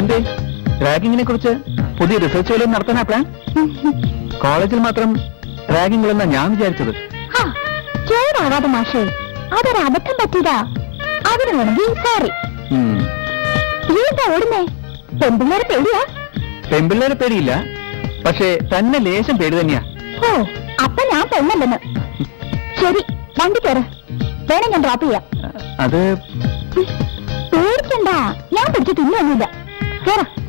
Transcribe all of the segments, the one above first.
എന്തേ? റാഗിങ്ങിനെ കുറിച്ച് പുതിയ റിസർച്ച് വല്ലതും നടത്താനാ പ്ലാൻ കോളേജിൽ മാത്രം റാഗിംഗ് ഉള്ളെന്നാ ഞാൻ വിചാരിച്ചത്. ചോറാവാതെ മാഷേ അതൊരു അബദ്ധം പറ്റിയതാ. വേണമെങ്കിൽ സോറി എന്താ ഓടുന്നേ? പെൺപിള്ളേരെ പേടിയാ? പേടിയില്ല. പക്ഷേ തന്നെ ലേശം പേടി തന്നെയാ. ഓ അപ്പൊ ഞാൻ പെണ്ണല്ലെന്ന്. ശരി വണ്ടി കയറ് വേണം ഞാൻ ഡ്രോപ്പ് ചെയ്യാം. അത് പേടിക്കണ്ട. ഞാൻ പിടിച്ച് തിന്നൊന്നുമില്ല കേറ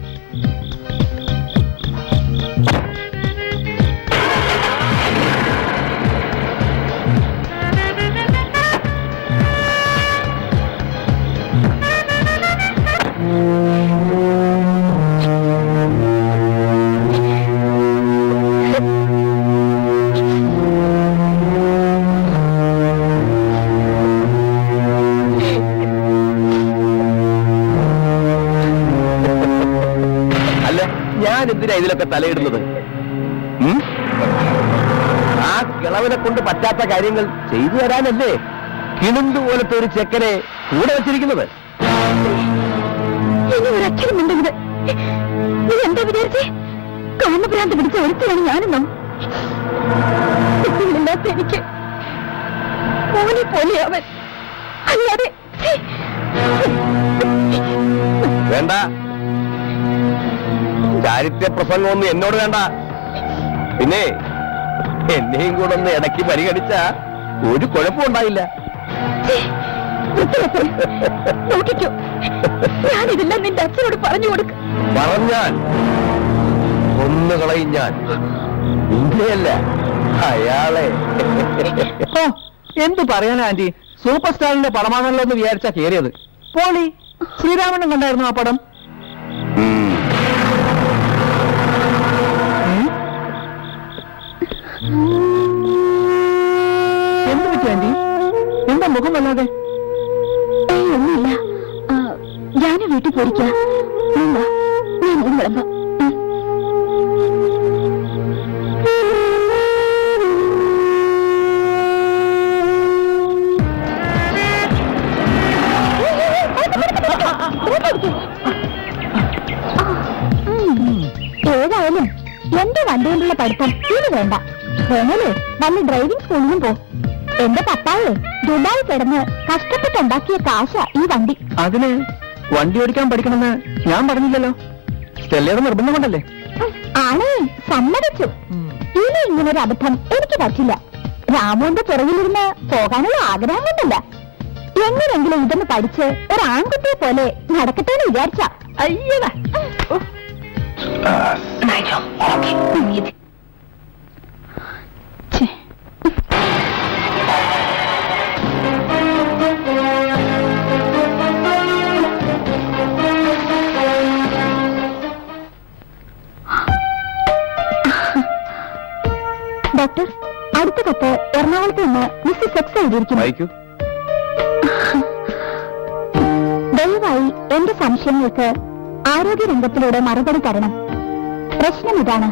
ഞാൻ എന്തിനാ ഇതിലൊക്കെ തലയിടുന്നത്? ആ കിളവനെ കൊണ്ട് പറ്റാത്ത കാര്യങ്ങൾ ചെയ്തു തരാനല്ലേ കിണുന്ത് പോലത്തെ ഒരു ചെക്കനെ കൂടെ വെച്ചിരിക്കുന്നത്? ഇനി ഒരു നീ എന്താ വിചാരിച്ചേ? കാമഭ്രാന്ത് പിടിച്ച ഒരുത്തരാണ് ഞാനെന്നും. കുട്ടികളില്ലാത്ത എനിക്ക് മോനെ പോലെ അവൻ അല്ലാതെ വേണ്ട. ചാരിത്യ പ്രസംഗമൊന്നും എന്നോട് വേണ്ട. പിന്നെ എന്നെയും കൂടെ ഒന്ന് ഇടയ്ക്ക് പരിഗണിച്ച ഒരു കുഴപ്പമുണ്ടായില്ല ഉണ്ടായില്ല. നോക്കിക്കോ. ഞാനിതെല്ലാം നിന്റെ അച്ഛനോട് പറഞ്ഞു കൊടുക്ക. പറഞ്ഞാൽ ഒന്ന് കളയും ഞാൻ. ഇല്ല അയാളെ. എന്തു എന്ത് പറയാനാ ആന്റി? സൂപ്പർ സ്റ്റാറിന്റെ പടമാണല്ലോ എന്ന് വിചാരിച്ചാ കേറിയത്. പോളി ശ്രീരാമനും കണ്ടായിരുന്നു ആ പടം? വല്ലാതെ ഏയ് ഒന്നുമില്ല ഞാൻ വീട്ടിൽ പോയിരിക്കാം. ഞാൻ വിളമ്പാം. ഏതായാലും എന്റെ വണ്ടി കൊണ്ടുള്ള പഠിത്തം ഇനി വേണ്ട. വേണല്ലേ വന്ന് ഡ്രൈവിംഗ് സ്കൂളിലും പോ. എന്റെ പപ്പായെ ദുബായി കിടന്ന് കഷ്ടപ്പെട്ടുണ്ടാക്കിയ കാശ ഈ വണ്ടി. അതിന് വണ്ടി ഓടിക്കാൻ പഠിക്കണമെന്ന് ഞാൻ പറഞ്ഞില്ലല്ലോ. സ്റ്റെല്ലയുടെ നിർബന്ധം കൊണ്ടല്ലേ? ഉം, സമ്മതിച്ചു. ഇനി ഇങ്ങനൊരു അബദ്ധം എനിക്ക് പറ്റില്ല. രാമുവിന്റെ പുറകിലിരുന്ന് പോകാനുള്ള ആഗ്രഹം കൊണ്ടല്ല. എങ്ങനെങ്കിലും ഇതൊന്ന് പഠിച്ച് ഒരു ആൺകുട്ടിയെ പോലെ നടക്കട്ടെ എന്ന് വിചാരിച്ച. അയ്യടാ. മിസ്സസ് എഴുതിയിരിക്കുന്നു. വായിക്കൂ. ദയവായി എന്റെ സംശയങ്ങൾക്ക് ആരോഗ്യ രംഗത്തിലൂടെ മറുപടി തരണം. പ്രശ്നം ഇതാണ്.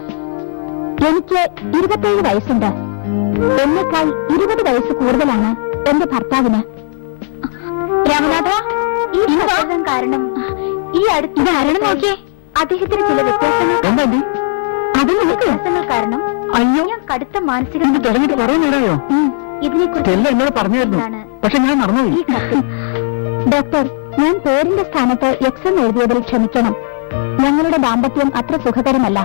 എനിക്ക് ഇരുപത്തേഴ് വയസ്സുണ്ട്. എന്നേക്കാൾ ഇരുപത് വയസ്സ് കൂടുതലാണ് എന്റെ ഭർത്താവിന്. രാമനാഥ ഈ കാരണം ഈ അടുത്ത് ഇതാരണം നോക്കിയേ? അദ്ദേഹത്തിന് ചില വ്യത്യാസങ്ങൾ വ്യത്യാസങ്ങൾ കാരണം അയ്യോ. ഞാൻ കടുത്ത മാനസിക ഇത് തുടങ്ങിയിട്ട് കുറെ നേരമായോ ഇതിനെ സ്റ്റെല്ല എന്നോട് പറഞ്ഞായിരുന്നു. പക്ഷെ ഞാൻ മറന്നുപോയി. ഡോക്ടർ ഞാൻ പേരിന്റെ സ്ഥാനത്ത് എക്സ് എന്ന് എഴുതിയതിൽ ക്ഷമിക്കണം. ഞങ്ങളുടെ ദാമ്പത്യം അത്ര സുഖകരമല്ല.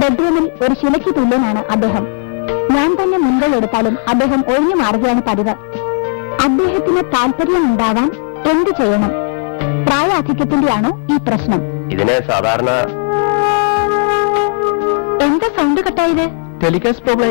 ബെഡ്റൂമിൽ ഒരു ശിലയ്ക്ക് തുല്യനാണ് അദ്ദേഹം. ഞാൻ തന്നെ മുൻകൈ എടുത്താലും അദ്ദേഹം ഒഴിഞ്ഞു മാറുകയാണ് പതിവ്. അദ്ദേഹത്തിന് താല്പര്യമുണ്ടാവാൻ എന്ത് ചെയ്യണം? പ്രായാധിക്യത്തിന്റെയാണോ ഈ പ്രശ്നം? ഇതിനെ സാധാരണ എന്താ സൗണ്ട് കട്ടായത്? ടെലികാസ്റ്റ് പ്രോബ്ലം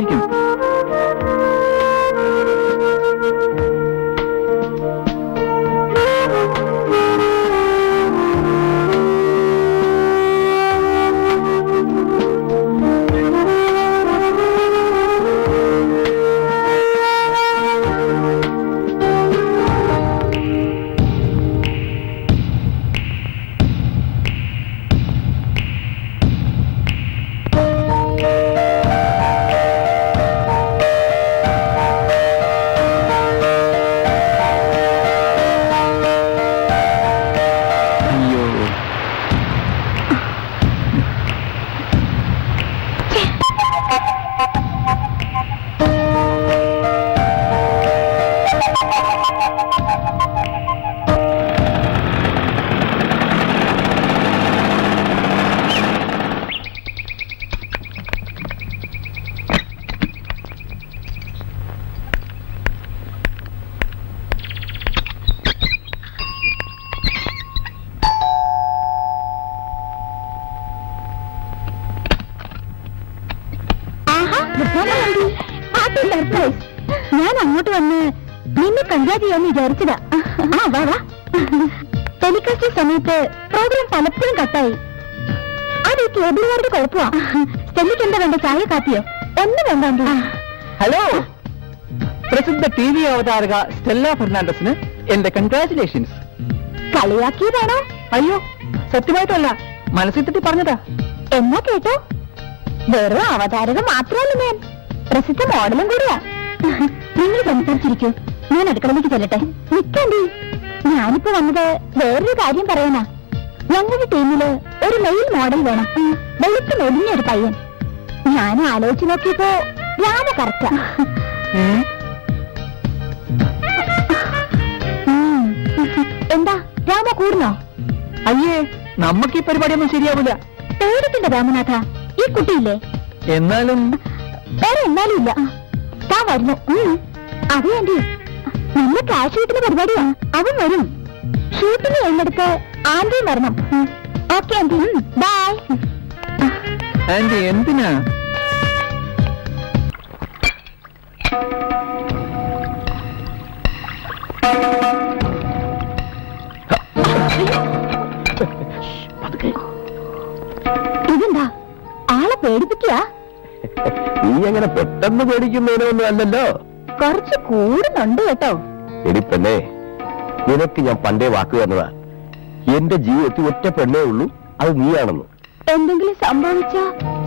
ചെയ്യാന്ന് വിചാരിച്ചതാ. ആ വാ വാ. ടെലികാസ്റ്റ് സമയത്ത് പ്രോഗ്രാം പലപ്പോഴും കട്ടായി. അത് ഈ കേബിളുകാരുടെ കുഴപ്പമാ. സ്റ്റെല്ലിക്ക് എന്താ വേണ്ട? ചായ കാപ്പിയോ? ഒന്നും വേണ്ട ഹലോ. പ്രസിദ്ധ ടി വി അവതാരക സ്റ്റെല്ല ഫെർണാണ്ടസിന് എന്റെ കൺഗ്രാചുലേഷൻസ് കളിയാക്കിയതാണോ? അയ്യോ സത്യമായിട്ടല്ല. മനസ്സിൽ തട്ടി പറഞ്ഞതാ. എന്നാ കേട്ടോ? വെറും അവതാരക മാത്രമല്ല ഞാൻ പ്രസിദ്ധ മോഡലും കൂടിയാ. നിങ്ങൾ സംസാരിച്ചിരിക്കൂ. ഞാൻ അടുക്കളയിലേക്ക് ചെല്ലട്ടെ. നിക്കണ്ടി. ഞാനിപ്പോ വന്നത് വേറൊരു കാര്യം പറയാനാ. ഞങ്ങളുടെ ടീമിൽ ഒരു മെയിൽ മോഡൽ വേണം. വെളുത്ത് മെലിഞ്ഞ ഒരു പയ്യൻ. ഞാൻ ആലോചിച്ച് നോക്കിയപ്പോ രാമ കറക്റ്റ. എന്താ രാമ കൂടുന്നോ അയ്യേ നമുക്ക് ഈ പരിപാടിയൊന്നും ശരിയാവില്ല പേടിക്കണ്ട രാമനാഥ ഈ കുട്ടിയില്ലേ? എന്നാലും വേറെ എന്നാലും ഇല്ല. താൻ വരുന്നു. അതെ ആന്റി. നല്ല ക്യാഷ് കിട്ടുന്ന പരിപാടിയാ. അവൻ വരും. ഷൂട്ടിന് കഴിഞ്ഞെടുത്ത് ആന്റിയും വരണം ഓക്കെ ആന്റി. ബൈ ആന്റി എന്തിനാ? ഇതെന്താ? ആളെ പേടിപ്പിക്കുക നീ അങ്ങനെ പെട്ടെന്ന് പേടിക്കുന്നതിനൊന്നും അല്ലല്ലോ. കുറച്ച് കൂടുന്നുണ്ട് കേട്ടോ. എടി പെണ്ണേ നിനക്ക് ഞാൻ പണ്ടേ വാക്ക് തന്നതാ. എന്റെ ജീവിതത്തിൽ ഒറ്റ പെണ്ണേ ഉള്ളൂ അത് നീയാണെന്ന്. എന്തെങ്കിലും സംഭവിച്ച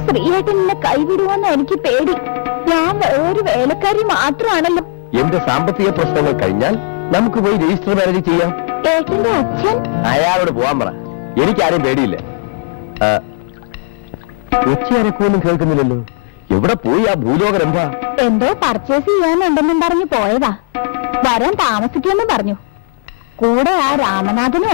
സ്ത്രീയായിട്ട് നിന്നെ കൈവിടുവോന്ന് എനിക്ക് പേടി. ഞാൻ ഒരു വേലക്കാരി മാത്രമാണല്ലോ എന്റെ സാമ്പത്തിക പ്രശ്നങ്ങൾ കഴിഞ്ഞാൽ നമുക്ക് പോയി രജിസ്റ്റർ മാരേജ് ചെയ്യാം. ഏട്ടന്റെ അച്ഛൻ? അയാളോട് പോവാൻ പറ. എനിക്കാരും പേടിയില്ല. ആ, ഒച്ചയനക്കൊന്നും കേൾക്കുന്നില്ലല്ലോ. എവിടെ പോയി ആ ഭൂലോകരംഭ എന്തോ പർച്ചേസ് ചെയ്യാനുണ്ടെന്നും പറഞ്ഞു പോയതാ വരാൻ താമസിക്കുമെന്നും പറഞ്ഞു കൂടെ ആ രാമനാഥനും.